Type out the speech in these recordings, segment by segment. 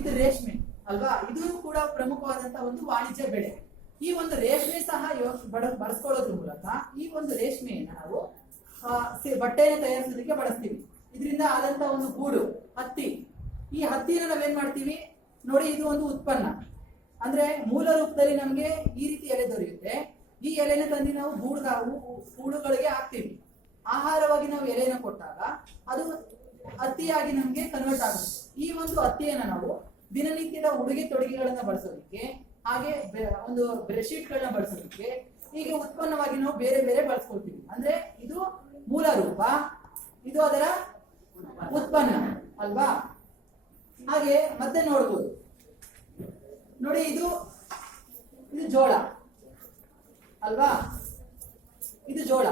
ಇದು ರೇಷ್ಮೆ ಅಲ್ವಾ, ಇದು ಕೂಡ ಪ್ರಮುಖವಾದಂತಹ ಒಂದು ವಾಣಿಜ್ಯ ಬೆಳೆ. ಈ ಒಂದು ರೇಷ್ಮೆ ಸಹ ಬಳಸ್ಕೊಳ್ಳೋದ್ರ ಮೂಲಕ ಈ ಒಂದು ರೇಷ್ಮೆಯನ್ನ ನಾವು ಬಟ್ಟೆಯನ್ನು ತಯಾರಿಸೋದಕ್ಕೆ ಬಳಸ್ತೀವಿ. ಇದರಿಂದ ಆದಂತಹ ಒಂದು ಗೂಡು ಹತ್ತಿ, ಈ ಹತ್ತಿನ ನಾವೇನ್ ಮಾಡ್ತೀವಿ ನೋಡಿ, ಇದು ಒಂದು ಉತ್ಪನ್ನ. ಅಂದ್ರೆ ಮೂಲ ರೂಪದಲ್ಲಿ ನಮ್ಗೆ ಈ ರೀತಿ ಎಲೆ ದೊರೆಯುತ್ತೆ. ಈ ಎಲೆನ ತಂದು ನಾವು ಗೂಡುಗಳಿಗೆ ಹಾಕ್ತೀವಿ. ಆಹಾರವಾಗಿ ನಾವು ಎಲೆನ ಕೊಟ್ಟಾಗ ಅದು ಹತ್ತಿಯಾಗಿ ನಮ್ಗೆ ಕನ್ವರ್ಟ್ ಆಗುತ್ತೆ. ಈ ಒಂದು ಹತ್ತಿಯನ್ನ ನಾವು ದಿನನಿತ್ಯದ ಉಡುಗೆ ತೊಡುಗೆಗಳನ್ನ ಬಳಸೋದಕ್ಕೆ, ಹಾಗೆ ಒಂದು ಬೆಡ್ಶೀಟ್ ಗಳನ್ನ ಬಳಸೋದಕ್ಕೆ, ಹೀಗೆ ಉತ್ಪನ್ನವಾಗಿ ನಾವು ಬೇರೆ ಬೇರೆ ಬಳಸ್ಕೊಳ್ತೀವಿ. ಅಂದ್ರೆ ಇದು ಮೂಲ ರೂಪ, ಇದು ಅದರ ಉತ್ಪನ್ನ ಅಲ್ವಾ. ಹಾಗೆ ಮತ್ತೆ ನೋಡ್ಬೋದು ನೋಡಿ, ಇದು ಜೋಳ ಅಲ್ವಾ, ಇದು ಜೋಳ.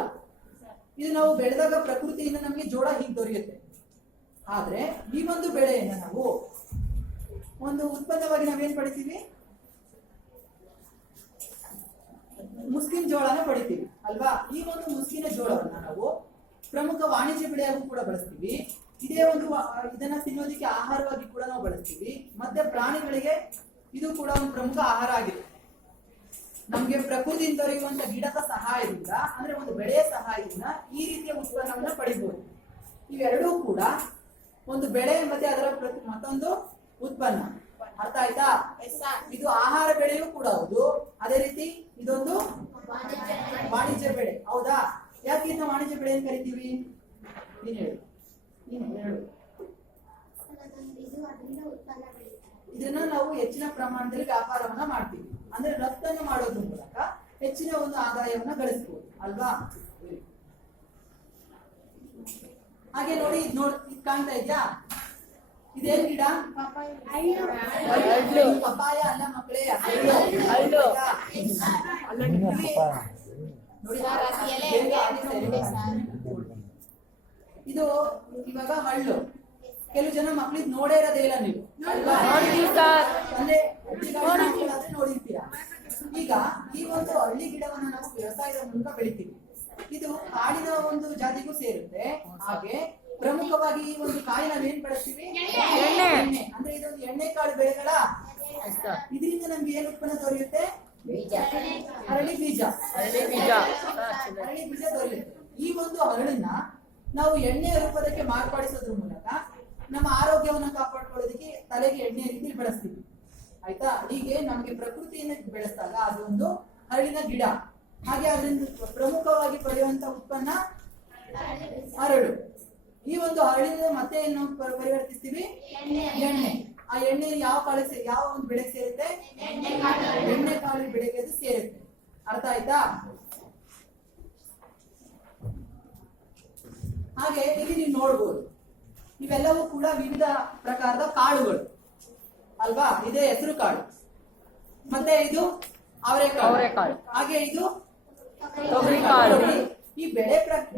ಇದು ನಾವು ಬೆಳೆದಾಗ ಪ್ರಕೃತಿಯಿಂದ ನಮಗೆ ಜೋಳ ಹೀಗೆ ದೊರೆಯುತ್ತೆ. ಆದ್ರೆ ಈ ಒಂದು ಬೆಳೆಯನ್ನ ನಾವು ಒಂದು ಉತ್ಪನ್ನವಾಗಿ ನಾವೇನ್ ಪಡಿತೀವಿ, ಮುಸ್ಕಿನ ಜೋಳನ ಪಡಿತೀವಿ ಅಲ್ವಾ. ಈ ಒಂದು ಮುಸ್ಕಿನ ಜೋಳವನ್ನ ನಾವು ಪ್ರಮುಖ ವಾಣಿಜ್ಯ ಬೆಳೆಯಾಗೂ ಕೂಡ ಬಳಸ್ತೀವಿ. ಇದೇ ಒಂದು ಇದನ್ನ ತಿನ್ನೋದಕ್ಕೆ ಆಹಾರವಾಗಿ ಕೂಡ ನಾವು ಬಳಸ್ತೀವಿ. ಮತ್ತೆ ಪ್ರಾಣಿಗಳಿಗೆ ಇದು ಕೂಡ ಒಂದು ಪ್ರಮುಖ ಆಹಾರ ಆಗಿದೆ. ನಮ್ಗೆ ಪ್ರಕೃತಿಯಿಂದ ದೊರೆಯುವಂತ ಗಿಡದ ಸಹಾಯದಿಂದ, ಅಂದ್ರೆ ಒಂದು ಬೆಳೆಯ ಸಹಾಯದಿಂದ ಈ ರೀತಿಯ ಉತ್ಪನ್ನವನ್ನ ಪಡಿಬಹುದು. ಇವೆರಡೂ ಕೂಡ ಒಂದು ಬೆಳೆ ಮತ್ತೆ ಅದರ ಮತ್ತೊಂದು ಉತ್ಪನ್ನ. ಅರ್ಥ ಆಯ್ತಾ? ಇದು ಆಹಾರ ಬೆಳೆಯೂ ಕೂಡ ಹೌದು, ಅದೇ ರೀತಿ ಇದೊಂದು ವಾಣಿಜ್ಯ ಬೆಳೆ. ಹೌದಾ? ಯಾಕೆ ಇದನ್ನ ವಾಣಿಜ್ಯ ಬೆಳೆ ಅಂತ ಕರಿತೀವಿ? ನೀನ್ ಹೇಳು. ಇದನ್ನ ನಾವು ಹೆಚ್ಚಿನ ಪ್ರಮಾಣದಲ್ಲಿ ವ್ಯಾಪಾರವನ್ನ ಮಾಡ್ತೀವಿ. ಅಂದ್ರೆ ರಫ್ತನ್ನು ಮಾಡೋದ್ರ ಮೂಲಕ ಹೆಚ್ಚಿನ ಒಂದು ಆದಾಯವನ್ನ ಗಳಿಸಬಹುದು ಅಲ್ವಾ. ಹಾಗೆ ನೋಡಿ, ಇದು ಕಾಣ್ತಾ ಇದ್ಯಾ? ಇದೇನ್ ಗಿಡ? ಪಪಾಯ ಅಲ್ಲ ಮಕ್ಕಳೇ, ಇದು ಇವಾಗ ಹಳ್ಳು. ಕೆಲವು ಜನ ಮಕ್ಳಿಗೆ ನೋಡೇ ಇರೋದೇ ಇಲ್ಲ ನೀವು, ಅಂದ್ರೆ ನೋಡಿರ್ತೀರಾ. ಈಗ ಈ ಒಂದು ಹಳ್ಳಿ ಗಿಡವನ್ನ ನಾವು ವ್ಯವಸಾಯದ ಮೂಲಕ ಬೆಳಿತೀವಿ. ಇದು ಕಾಡಿನ ಒಂದು ಜಾತಿಗೂ ಸೇರುತ್ತೆ. ಹಾಗೆ ಪ್ರಮುಖವಾಗಿ ಈ ಒಂದು ಕಾಯಿ ನಾವೇನ್ ಬಳಸ್ತೀವಿ, ಎಣ್ಣೆ. ಅಂದ್ರೆ ಇದೊಂದು ಎಣ್ಣೆ ಕಾಳು ಬೆಳೆಗಳ. ಇದರಿಂದ ನಮ್ಗೆ ಏನ್ ಉತ್ಪನ್ನ ದೊರೆಯುತ್ತೆ? ಅರಳಿ ಬೀಜ ದೊರೆಯುತ್ತೆ. ಈ ಒಂದು ಹರಳನ್ನ ನಾವು ಎಣ್ಣೆಯ ರೂಪದಕ್ಕೆ ಮಾರ್ಪಡಿಸೋದ್ರ ಮೂಲಕ ನಮ್ಮ ಆರೋಗ್ಯವನ್ನ ಕಾಪಾಡ್ಕೊಳ್ಳೋದಕ್ಕೆ ತಲೆಗೆ ಎಣ್ಣೆ ರೀತಿ ಬಳಸ್ತೀವಿ. ಆಯ್ತಾ? ಹೀಗೆ ನಮ್ಗೆ ಪ್ರಕೃತಿಯನ್ನು ಬೆಳೆಸಿದಾಗ ಅದು ಒಂದು ಹರಳಿನ ಗಿಡ. ಹಾಗೆ ಅದರಿಂದ ಪ್ರಮುಖವಾಗಿ ಪಡೆಯುವಂತ ಉತ್ಪನ್ನ ಹರಳು. ಈ ಒಂದು ಹರಳಿನ ಮತ್ತೆ ಏನು ಪರಿವರ್ತಿಸ್ತೀವಿ? ಎಣ್ಣೆ. ಆ ಎಣ್ಣೆ ಯಾವ ಒಂದು ಬೆಳೆಗೆ ಸೇರುತ್ತೆ? ಎಣ್ಣೆ ಕಾಳು ಬೆಳೆಗೆ ಅದು ಸೇರುತ್ತೆ. ಅರ್ಥ ಆಯ್ತಾ? ಹಾಗೆ ಇಲ್ಲಿ ನೀವು ನೋಡ್ಬೋದು, ಇವೆಲ್ಲವೂ ಕೂಡ ವಿವಿಧ ಪ್ರಕಾರದ ಕಾಳುಗಳು ಅಲ್ವಾ. ಇದೇ ಹೆಸರು ಕಾಳು, ಮತ್ತೆ ಇದು ಅವರೆಕಾಳು, ಹಾಗೆ ಇದು ತೊಗರಿಕಾಳು. ಈ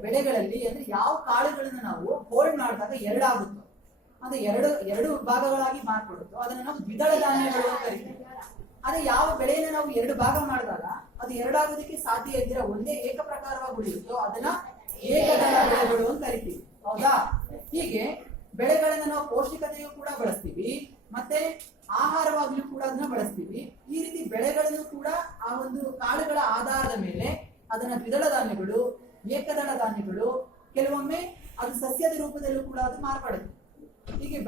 ಬೆಳೆಗಳಲ್ಲಿ ಅಂದ್ರೆ ಯಾವ ಕಾಳುಗಳನ್ನ ನಾವು ಹೋಲ್ಡ್ ಮಾಡಿದಾಗ ಎರಡಾಗುತ್ತೋ, ಅಂದ್ರೆ ಎರಡು ಭಾಗಗಳಾಗಿ ಮಾರ್ಪಡುತ್ತೋ ಅದನ್ನ ನಾವು ದ್ವಿದಳ ಧಾನ್ಯಗಳು ಅಂತ ಕರಿತೀವಿ. ಅದೇ ಯಾವ ಬೆಳೆಯನ್ನ ನಾವು ಎರಡು ಭಾಗ ಮಾಡಿದಾಗ ಅದು ಎರಡಾಗೋದಕ್ಕೆ ಸಾಧ್ಯ ಇದ್ದೀರಾ ಒಂದೇ ಏಕ ಪ್ರಕಾರವಾಗಿ ಉಳಿಯುತ್ತೋ ಅದನ್ನ ಏಕದಳ ಬೆಳೆಗಳು ಅಂತ ಕರಿತೀವಿ. ಹೌದಾ? ಹೀಗೆ ಬೆಳೆಗಳನ್ನ ನಾವು ಪೌಷ್ಟಿಕತೆಯೂ ಕೂಡ ಬಳಸ್ತೀವಿ, ಮತ್ತೆ ಆಹಾರವಾಗ್ಲೂ ಕೂಡ ಅದನ್ನ ಬಳಸ್ತೀವಿ. ಈ ರೀತಿ ಬೆಳೆಗಳನ್ನು ಕೂಡ ಆ ಒಂದು ಕಾಳುಗಳ ಆಧಾರದ ಮೇಲೆ ಅದನ್ನ ದ್ವಿದಳ ಧಾನ್ಯಗಳು, ಏಕದಳ ಧಾನ್ಯಗಳು, ಕೆಲವೊಮ್ಮೆ ಅದು ಸಸ್ಯದ ರೂಪದಲ್ಲೂ ಕೂಡ ಅದು ಮಾರ್ಪಡುತ್ತೆ. ಹೀಗೆ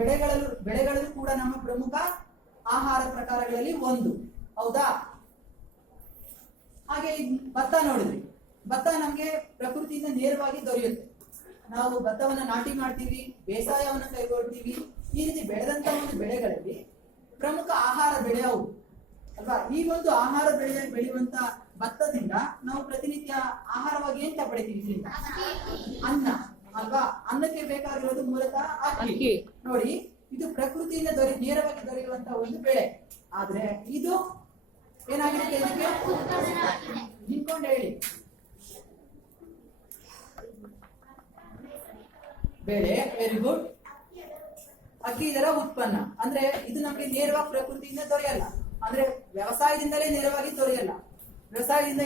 ಬೆಳೆಗಳಲ್ಲೂ ಕೂಡ ನಮ್ಮ ಪ್ರಮುಖ ಆಹಾರ ಪ್ರಕಾರಗಳಲ್ಲಿ ಒಂದು. ಹೌದಾ? ಹಾಗೆ ಭತ್ತ ನೋಡಿದ್ರಿ. ಭತ್ತ ನಮ್ಗೆ ಪ್ರಕೃತಿಯಿಂದ ನೇರವಾಗಿ ದೊರೆಯುತ್ತೆ. ನಾವು ಭತ್ತವನ್ನ ನಾಟಿ ಮಾಡ್ತೀವಿ, ಬೇಸಾಯವನ್ನ ಕೈಗೊಳ್ತೀವಿ. ಈ ರೀತಿ ಬೆಳೆದಂತ ಒಂದು ಬೆಳೆಗಳಲ್ಲಿ ಪ್ರಮುಖ ಆಹಾರ ಬೆಳೆ ಅವು ಅಲ್ವಾ. ಈ ಒಂದು ಆಹಾರ ಬೆಳೆಯುವಂತ ಭತ್ತದಿಂದ ನಾವು ಪ್ರತಿನಿತ್ಯ ಆಹಾರವಾಗಿ ಏನ್ ಪಡಿತೀವಿ? ಇದರಿಂದ ಅನ್ನ ಅಲ್ವಾ. ಅನ್ನಕ್ಕೆ ಬೇಕಾಗಿರೋದು ಮೂಲತಃ ಅಕ್ಕಿ. ನೋಡಿ, ಇದು ಪ್ರಕೃತಿಯಿಂದ ನೇರವಾಗಿ ದೊರೆಯುವಂತ ಒಂದು ಬೆಳೆ. ಆದ್ರೆ ಇದು ಏನಾಗಿದೆ? ನಿಂತ್ಕೊಂಡು ಹೇಳಿ. ಬೆಳೆ, ವೆರಿ ಗುಡ್. ಅಕ್ಕಿ ಇದರ ಉತ್ಪನ್ನ. ಅಂದ್ರೆ ಇದು ನಮ್ಗೆ ನೇರವಾಗಿ ಪ್ರಕೃತಿಯಿಂದ ದೊರೆಯಲ್ಲ, ಅಂದ್ರೆ ವ್ಯವಸಾಯದಿಂದಲೇ ನೇರವಾಗಿ ದೊರೆಯಲ್ಲ. ವ್ಯವಸಾಯದಿಂದ